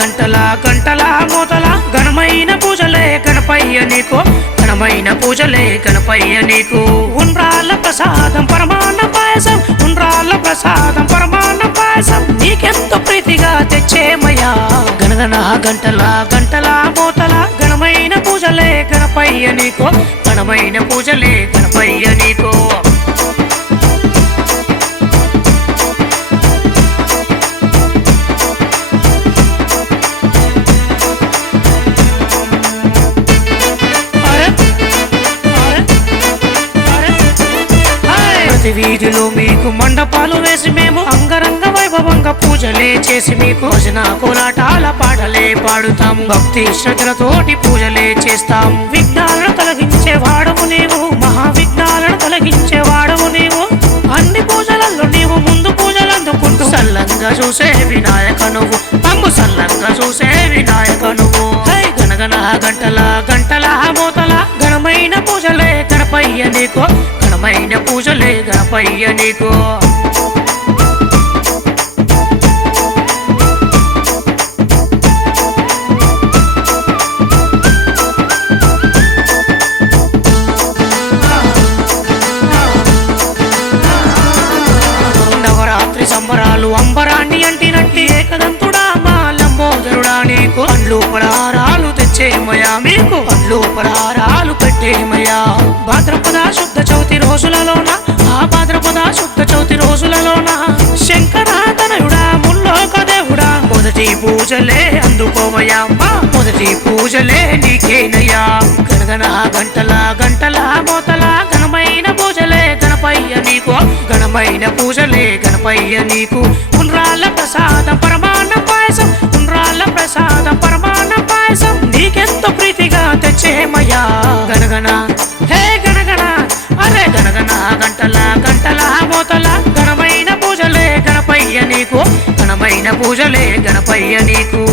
గంటల గంటల మోతల ఘనమైన పూజలే గణపయ్య నీకు, ఘనమైన పూజలే గణపయ్య నీకు. ఉండ్రాళ్ళ ప్రసాదం పరమాన్న పాయసం, ఉండ్రాళ్ళ ప్రసాదం పరమాన్న పాయసం నీకెంతో ప్రీతిగా తెచ్చేమయ్యా. గణగణ గంటల గంటల మోతల ఘనమైన పూజలే గణపయ్య నీకు, ఘనమైన పూజలే గణపయ్య నీకు. ప్రతి వీధిలో మీకు మండపాలు వేసి మేము అంగరంగ వైభవంగా పూజలే చేసి మీకు భజన కోలాటాల పాటలే పాడుతాము. భక్తి శ్రద్ధలతోటి పూజలే చేస్తాము. విఘ్నాలను తొలగించే వాడవు నీవు, మహా విఘ్నాలను తొలగించే వాడవు నీవు. అన్ని పూజలలో నీవు ముందు పూజలు అందుకుంటూ సల్లంగా చూసే వినాయక నువ్వు, పంగు సల్లంగా చూసే వినాయక నువ్వు. గణగణ గంటల గంటల మోతల ఘనమైన పూజలే గణపయ్య నీకు, ఘనమైన పూజలే గణపయ్య నీకు. నవరాత్రి సంబరాలు అంబరాన్ని అంటినట్టి ఏకదంతుడా మా లంబోదరుడా నీకు. పండ్లు పలహారాలు తెచ్చేమయా మీకు, పండ్లు పలహారాలు పెట్టేమయా. భాద్రపద శుద్ధ చవితి రోజులలోన, ఆ భాద్రపద శుద్ధ చవితి రోజులలోన శంకరాతనయుడా ముల్లోక దేవుడా మొదటి పూజలే అందుకోవయా, మా మొదటి పూజలే నీకేనయ్యా. గణగణ గంటల గంటల మోతల ఘనమైన పూజలే గణపయ్య నీకు, ఘనమైన పూజలే గణపయ్య నీకు. ఉండ్రాళ్ళ ప్రసాదం పరమాన్న పాయసం, ఉండ్రాళ్ళ ప్రసాదం పరమాన్న పాయసం నీకెంతో ప్రీతిగా తెచ్చేమయ్యా. గణగణ హే గణగణ అరే గణగణ గంటల గంటల మోతల ఘనమైన పూజలే గణపయ్య నీకు, ఘనమైన పూజలే గణపయ్య నీకు.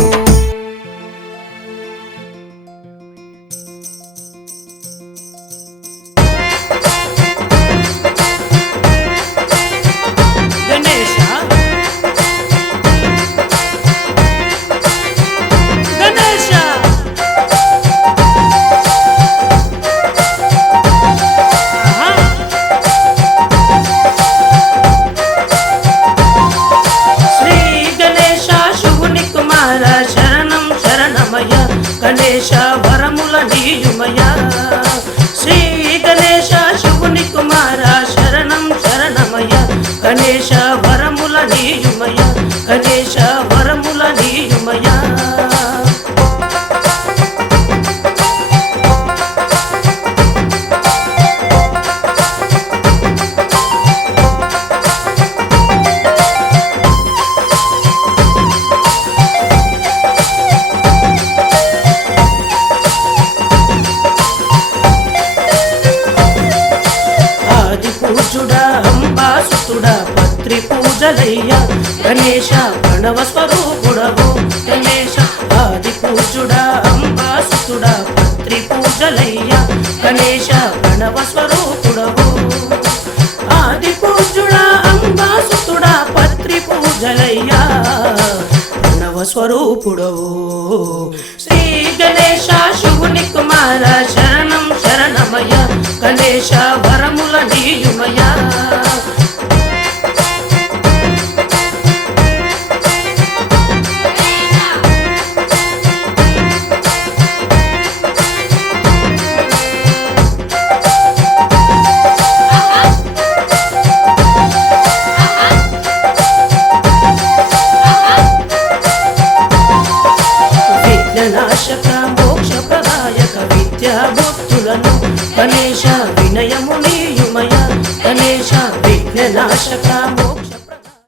గణేశ వరముల నీయుమయ, శ్రీ గణేశ శివుని కుమార శరణం శరణమయ. గణేశ వరముల నీయుమయ, గణేశ వరముల నీయుమయ. పూజుడా అంబాసుతుడా పత్రి పూజలయ్యా. గణేశ ప్రణవ స్వరూపుడవు గణేశ, ఆది పూజుడా అంబాసుతుడా పత్రి పూజలయ్యా. గణేశ ప్రణవ స్వరూపుడవు, ఆది పూజుడా అంబాసుతుడా పత్రి పూజలయ్యా. ప్రణవ స్వరూపుడవు శ్రీ గణేశ శివుని కుమార శరణం శరణమయ. గణేశ వరముల నీయుమయ. విఘ్ననాశక మోక్ష ప్రదాయక విద్యా భక్తులను గణేశ వినయము నీయుమయ. గణేశ విఘ్ననాశక